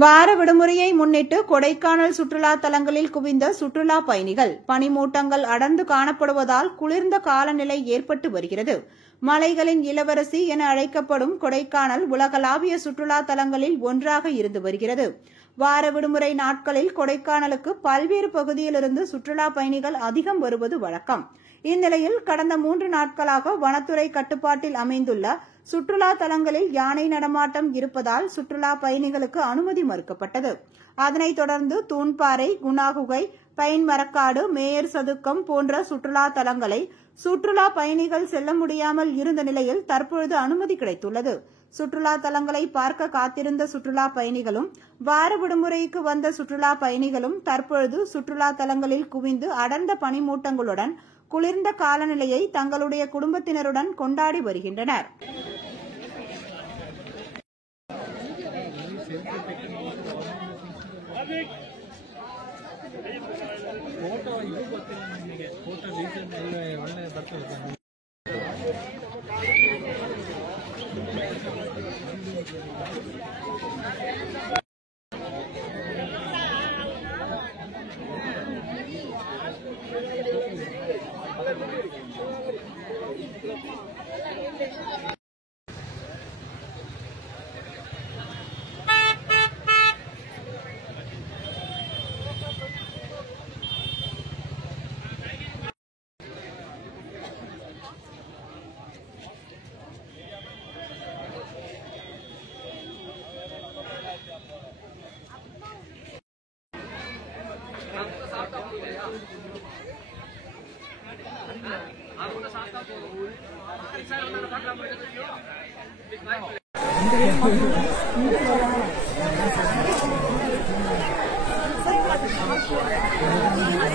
வார விடுமுறையை முன்னிட்டு கொடைக்கானல் சுற்றுலா தலங்களில் குவிந்த சுற்றுலா பயணிகள். பனிமூட்டங்கள் அடர்ந்து காணப்படுவதால் குளிர்ந்த காலநிலை ஏற்பட்டு வருகிறது. மலைகளின் இளவரசி என அழைக்கப்படும் கொடைக்கானல் உலகளாவிய சுற்றுலா தலங்களில் ஒன்றாக இருந்து வருகிறது. வார விடுமுறை நாட்களில் கொடைக்கானலுக்கு பல்வேறு பகுதியிலிருந்து சுற்றுலா பயணிகள் அதிகம் வருவது வழக்கம். இந்நிலையில் கடந்த 3 நாட்களாக வனத்துறை கட்டுப்பாட்டில் அமைந்துள்ள சுற்றுலா தலங்களில் யானை நடமாட்டம் இருப்பதால் சுற்றுலா பயணிகளுக்கு அனுமதி மறுக்கப்பட்டது. அதனைத் தொடர்ந்து தூண்பாறை, குணாகுகை, பைன் மரக்காடு, மேயர் சதுக்கம் போன்ற சுற்றுலா தலங்களை சுற்றுலா பயணிகள் செல்ல முடியாமல் இருந்த நிலையில் தற்பொழுது அனுமதி கிடைத்துள்ளது. சுற்றுலா தலங்களை பார்க்க காத்திருந்த சுற்றுலா பயணிகளும் வார விடுமுறைக்கு வந்த சுற்றுலா பயணிகளும் தற்பொழுது சுற்றுலா தலங்களில் குவிந்து அடர்ந்த பனிமூட்டங்களுடன் குளிர்ந்த காலநிலையை தங்களுடைய குடும்பத்தினருடன் கொண்டாடி வருகின்றனர்.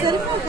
செல்ஃபோன்